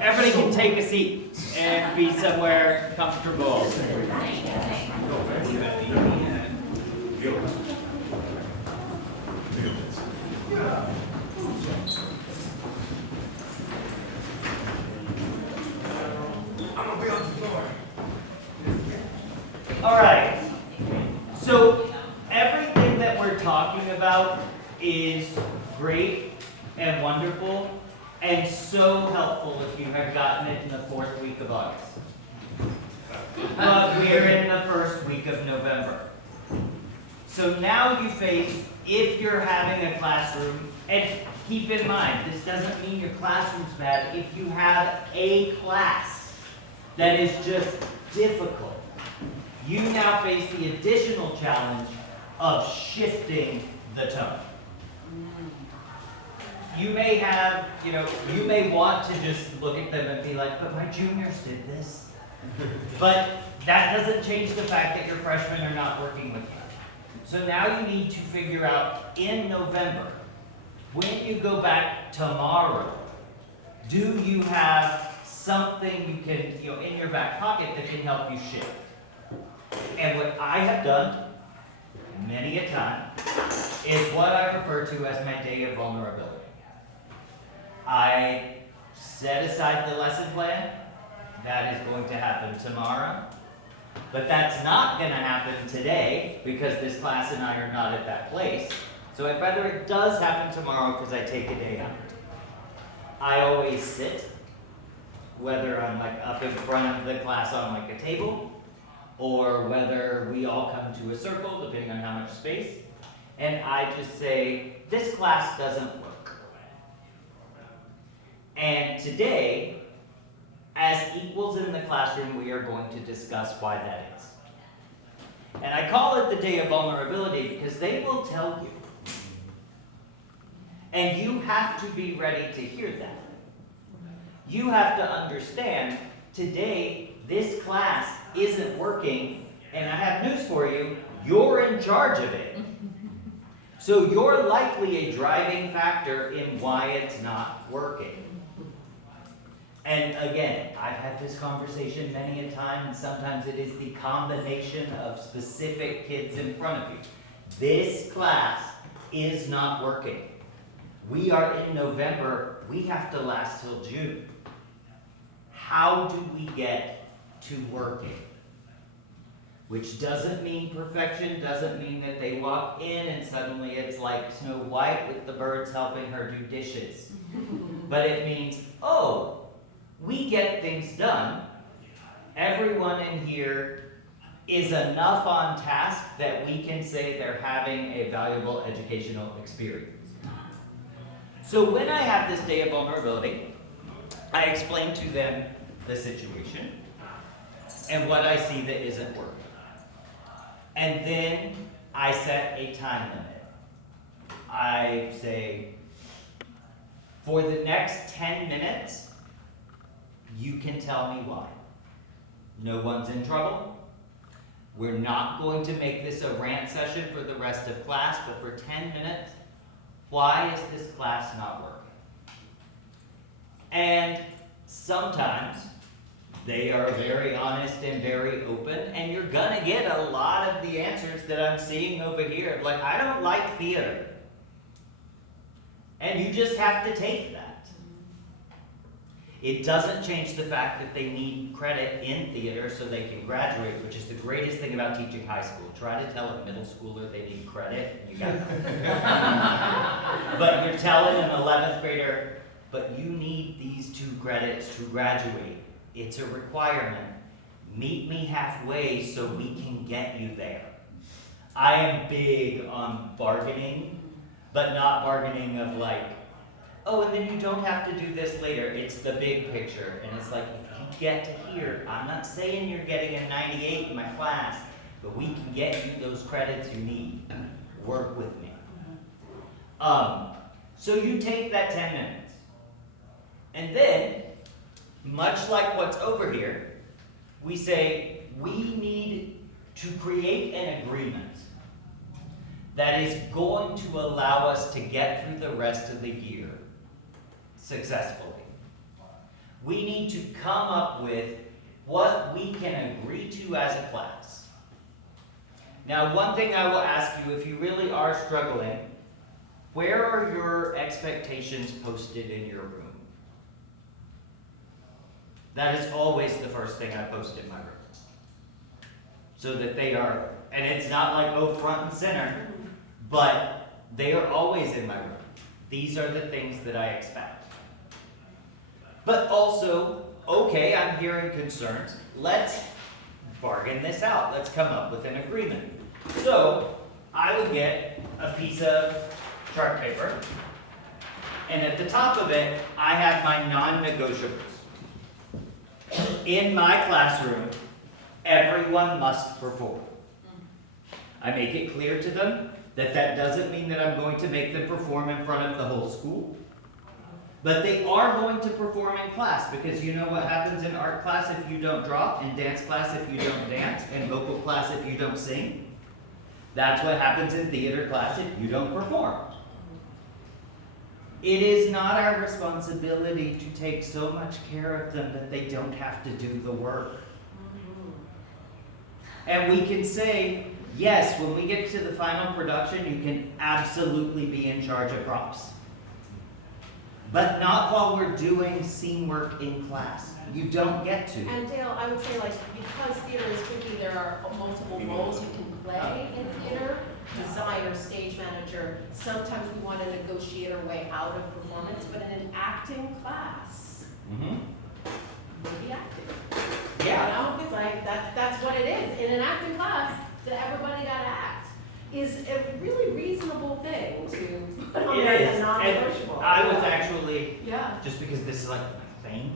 Everybody can take a seat and be somewhere comfortable. talking about is great and wonderful and so helpful if you have gotten it in the 4th week of August. But we're in the 1st week of November. So now you face, if you're having a classroom, and keep in mind, this doesn't mean your classroom's bad. If you have a class that is just difficult, you now face the additional challenge of shifting the tone. You may have, you may want to just look at them and be like, but my juniors did this. But that doesn't change the fact that your freshmen are not working with you. So now you need to figure out in November, when you go back tomorrow, do you have something you can, in your back pocket that can help you shift? And what I have done many a time is what I refer to as my day of vulnerability. I set aside the lesson plan. That is going to happen tomorrow. But that's not going to happen today because this class and I are not at that place. So I'd rather it does happen tomorrow because I take a day out. I always sit, whether I'm like up in front of the class on like a table, or whether we all come to a circle, depending on how much space, and I just say, this class doesn't work. And today, as equals in the classroom, we are going to discuss why that is. And I call it the day of vulnerability because they will tell you. And you have to be ready to hear that. You have to understand, today, this class isn't working, and I have news for you, you're in charge of it. So you're likely a driving factor in why it's not working. And again, I've had this conversation many a time, and sometimes it is the combination of specific kids in front of you. This class is not working. We are in November, we have to last till June. How do we get to working? Which doesn't mean perfection, doesn't mean that they walk in and suddenly it's like Snow White with the birds helping her do dishes. But it means, oh, we get things done. Everyone in here is enough on task that we can say they're having a valuable educational experience. So when I have this day of vulnerability, I explain to them the situation and what I see that isn't working. And then I set a time limit. I say, for the next 10 minutes, you can tell me why. No one's in trouble. We're not going to make this a rant session for the rest of class, but for 10 minutes, why is this class not working? And sometimes they are very honest and very open, and you're gonna get a lot of the answers that I'm seeing over here. Like, I don't like theater. And you just have to take that. It doesn't change the fact that they need credit in theater so they can graduate, which is the greatest thing about teaching high school. Try to tell a middle schooler they need credit, you got it. But you're telling an 11th grader, but you need these 2 credits to graduate. It's a requirement. Meet me halfway so we can get you there. I am big on bargaining, but not bargaining of like, oh, and then you don't have to do this later. It's the big picture. And it's like, if you get to here, I'm not saying you're getting a 98 in my class, but we can get you those credits you need. Work with me. So you take that 10 minutes. And then, much like what's over here, we say, we need to create an agreement that is going to allow us to get through the rest of the year successfully. We need to come up with what we can agree to as a class. Now, one thing I will ask you, if you really are struggling, where are your expectations posted in your room? That is always the first thing I post in my room. So that they are, and it's not like, oh, front and center, but They are always in my room. These are the things that I expect. But also, okay, I'm hearing concerns. Let's bargain this out. Let's come up with an agreement. So, I would get a piece of chart paper, and at the top of it, I have my non-negotiables. In my classroom, everyone must perform. I make it clear to them that that doesn't mean that I'm going to make them perform in front of the whole school. But they are going to perform in class, because you know what happens in art class if you don't draw, in dance class if you don't dance, in vocal class if you don't sing. That's what happens in theater class if you don't perform. It is not our responsibility to take so much care of them that they don't have to do the work. And we can say, yes, when we get to the final production, you can absolutely be in charge of props. But not while we're doing scene work in class. You don't get to. And Dale, I would say, like, because theater is tricky, there are multiple roles you can play in theater. Designer, stage manager, sometimes we want to negotiate our way out of performance, but in an acting class, maybe acting. Yeah. You know, it's like, that's what it is. In an acting class, that everybody got to act is a really reasonable thing to put on there as a non-negotiable. I was actually, Yeah. just because this is like my thing,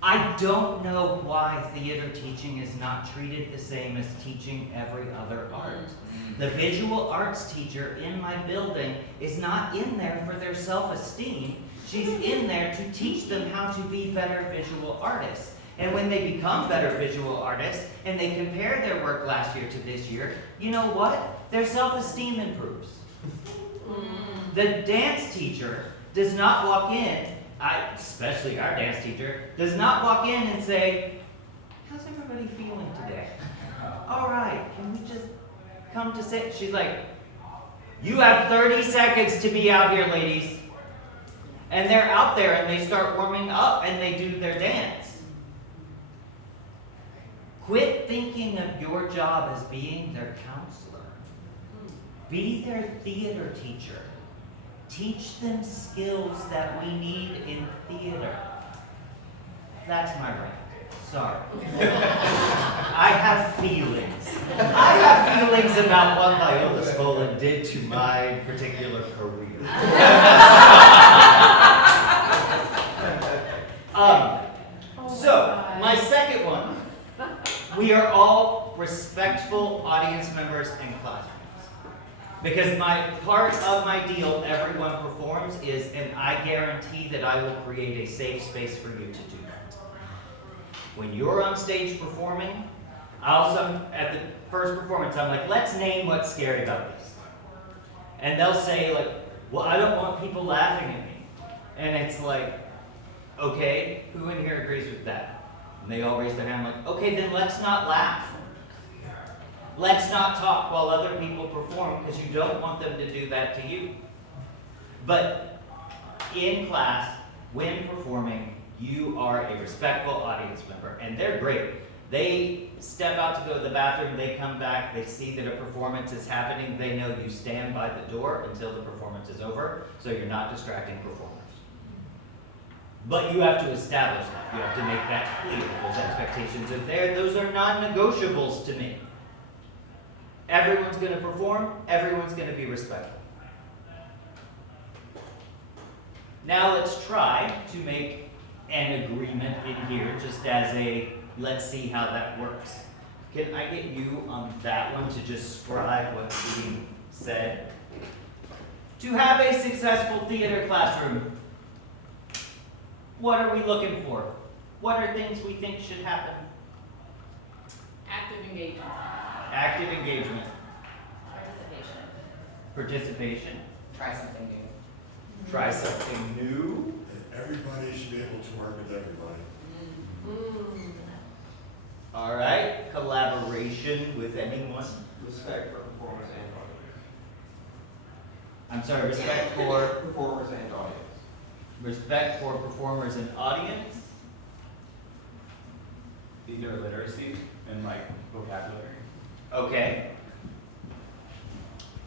I don't know why theater teaching is not treated the same as teaching every other art. The visual arts teacher in my building is not in there for their self-esteem. She's in there to teach them how to be better visual artists. And when they become better visual artists and they compare their work last year to this year, you know what? Their self-esteem improves. The dance teacher does not walk in, especially our dance teacher, does not walk in and say, how's everybody feeling today? All right, can we just come to sit? She's like, you have 30 seconds to be out here, ladies. And they're out there and they start warming up and they do their dance. Quit thinking of your job as being their counselor. Be their theater teacher. Teach them skills that we need in theater. That's my rant. Sorry. I have feelings. I have feelings about what Viola Spolin did to my particular career. So, my second one, we are all respectful audience members and classmates. Because part of my deal, everyone performs, is, and I guarantee that I will create a safe space for you to do that. When you're on stage performing, at the first performance, I'm like, let's name what's scary about this. And they'll say, like, well, I don't want people laughing at me. And it's like, okay, who in here agrees with that? And they all raise their hand, like, okay, then let's not laugh. Let's not talk while other people perform, because you don't want them to do that to you. But in class, when performing, you are a respectful audience member, and they're great. They step out to go to the bathroom, they come back, they see that a performance is happening, they know you stand by the door until the performance is over, so you're not distracting performers. But you have to establish that. You have to make that clear. Those expectations are there. Those are non-negotiables to me. Everyone's going to perform. Everyone's going to be respectful. Now let's try to make an agreement in here, just as a, let's see how that works. Can I get you on that one to just scribe what's being said? To have a successful theater classroom, what are we looking for? What are things we think should happen? Active engagement. Active engagement. Participation. Participation. Try something new. Try something new. And everybody should be able to work with everybody. All right. Collaboration with anyone. Respect for performers and audience. I'm sorry, respect for Performers and audience. respect for performers and audience. Theater literacy and like vocabulary. Okay.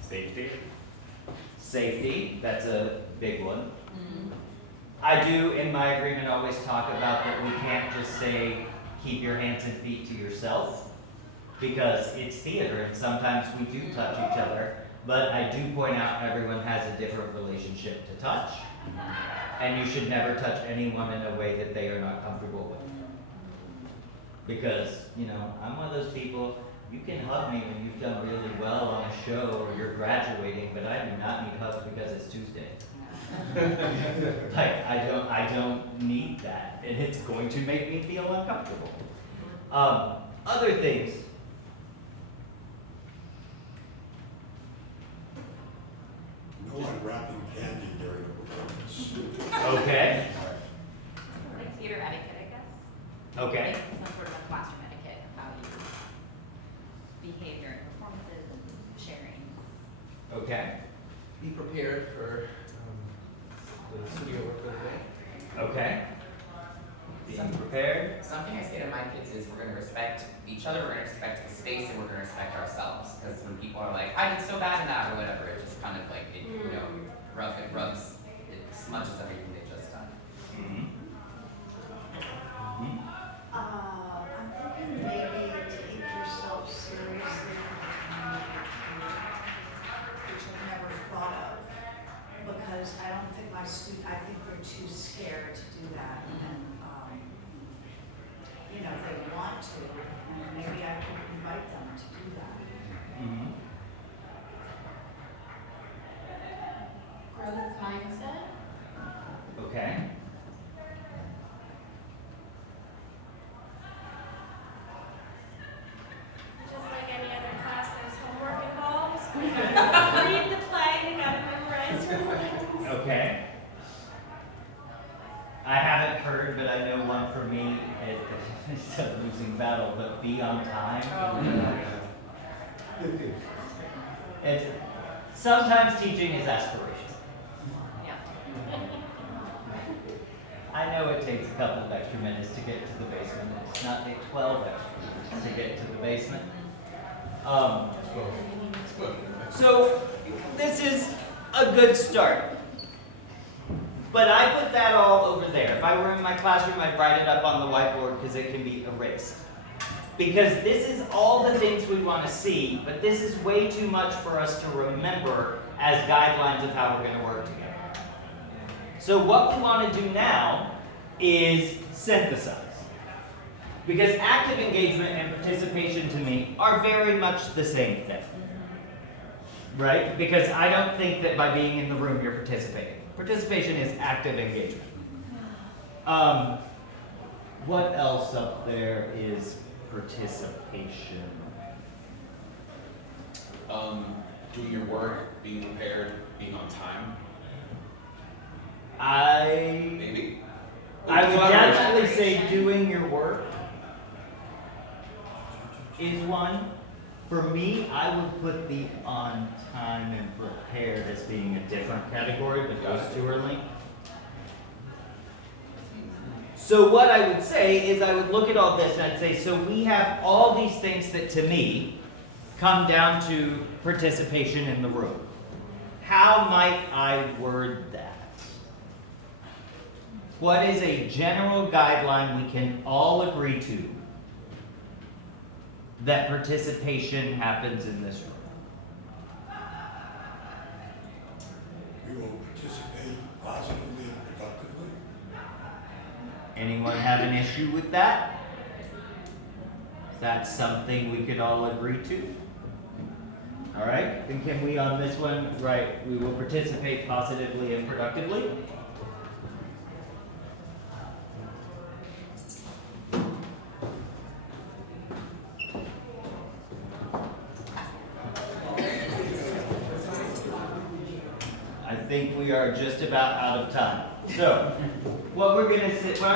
Safety. Safety, that's a big one. I do, in my agreement, always talk about that we can't just say, keep your hands and feet to yourself, because it's theater and sometimes we do touch each other, but I do point out everyone has a different relationship to touch, and you should never touch anyone in a way that they are not comfortable with. Because, you know, I'm one of those people, you can hug me when you've done really well on a show or you're graduating, but I do not need hugs because it's Tuesday. Like, I don't need that, and it's going to make me feel uncomfortable. Other things. No unwrapping candy during a performance. Okay. Like theater etiquette, I guess. Okay. Like some sort of a classroom etiquette, how you behave during performances and sharing. Okay. Be prepared for the studio work of the day. Okay. Being prepared. Something I say to my kids is we're gonna respect each other, we're gonna respect the space, and we're gonna respect ourselves. Because when people are like, I did so bad in that or whatever, it just kind of like it, you know, it smudges everything they just done. I'm thinking maybe take yourself seriously, which I've never thought of, because I don't think I think they're too scared to do that, and, you know, they want to, and maybe I could invite them to do that. Growth mindset. Okay. Just like any other class, there's homework involved. You gotta read the play, you gotta memorize your lines. Okay. I haven't heard, but I know one for me, it's a losing battle, but be on time. It's, sometimes teaching is aspiration. I know it takes a couple of extra minutes to get to the basement. It's not take 12 extra minutes to get to the basement. So this is a good start. But I put that all over there. If I were in my classroom, I'd write it up on the whiteboard because it can be erased. Because this is all the things we want to see, but this is way too much for us to remember as guidelines of how we're going to work together. So what we want to do now is synthesize. Because active engagement and participation to me are very much the same thing. Right? Because I don't think that by being in the room you're participating. Participation is active engagement. What else up there is participation? Doing your work, being prepared, being on time. Maybe. I would definitely say doing your work is one. For me, I would put the on time and prepared as being a different category, but those two are linked. So what I would say is I would look at all this and I'd say, so we have all these things that to me come down to participation in the room. How might I word that? What is a general guideline we can all agree to that participation happens in this room? We will participate positively and productively. Anyone have an issue with that? Is that something we could all agree to? All right, then can we on this one write, we will participate positively and productively? I think we are just about out of time. So, what I'm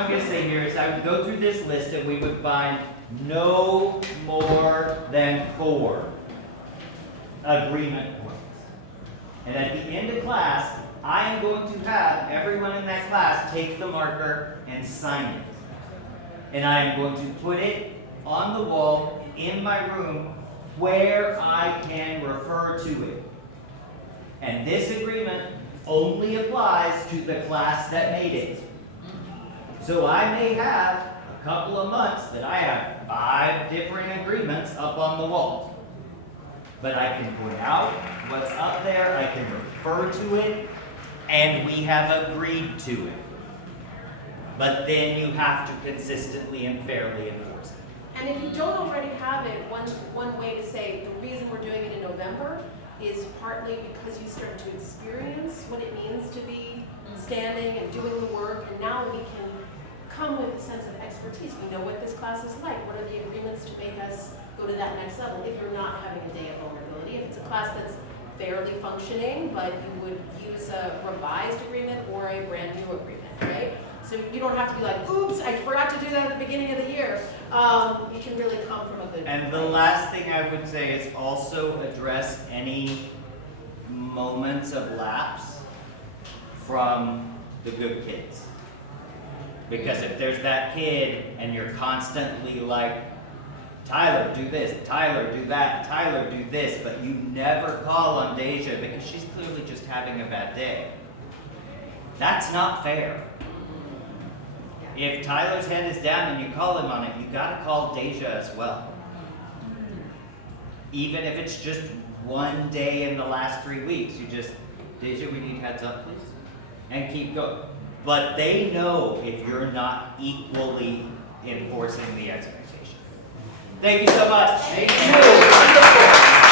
gonna say here is I would go through this list and we would find no more than 4 agreement points. And at the end of class, I am going to have everyone in that class take the marker and sign it. And I am going to put it on the wall in my room where I can refer to it. And this agreement only applies to the class that made it. So I may have a couple of months that I have 5 different agreements up on the wall. But I can point out what's up there, I can refer to it, and we have agreed to it. But then you have to consistently and fairly enforce it. And if you don't already have it, one way to say the reason we're doing it in November is partly because you start to experience what it means to be standing and doing the work, and now we can come with a sense of expertise. We know what this class is like. What are the agreements to make us go to that next level if you're not having a day of vulnerability? If it's a class that's fairly functioning, but you would use a revised agreement or a brand new agreement, right? So you don't have to be like, oops, I forgot to do that at the beginning of the year. You can really come from a good And the place. last thing I would say is also address any moments of lapse from the good kids. Because if there's that kid and you're constantly like, Tyler, do this, Tyler, do that, Tyler, do this, but you never call on Deja because she's clearly just having a bad day. That's not fair. If Tyler's head is down and you call him on it, you gotta call Deja as well. Even if it's just one day in the last 3 weeks, you just, Deja, we need heads up, please. And keep going. But they know if you're not equally enforcing the expectation. Thank you so much. Thank you.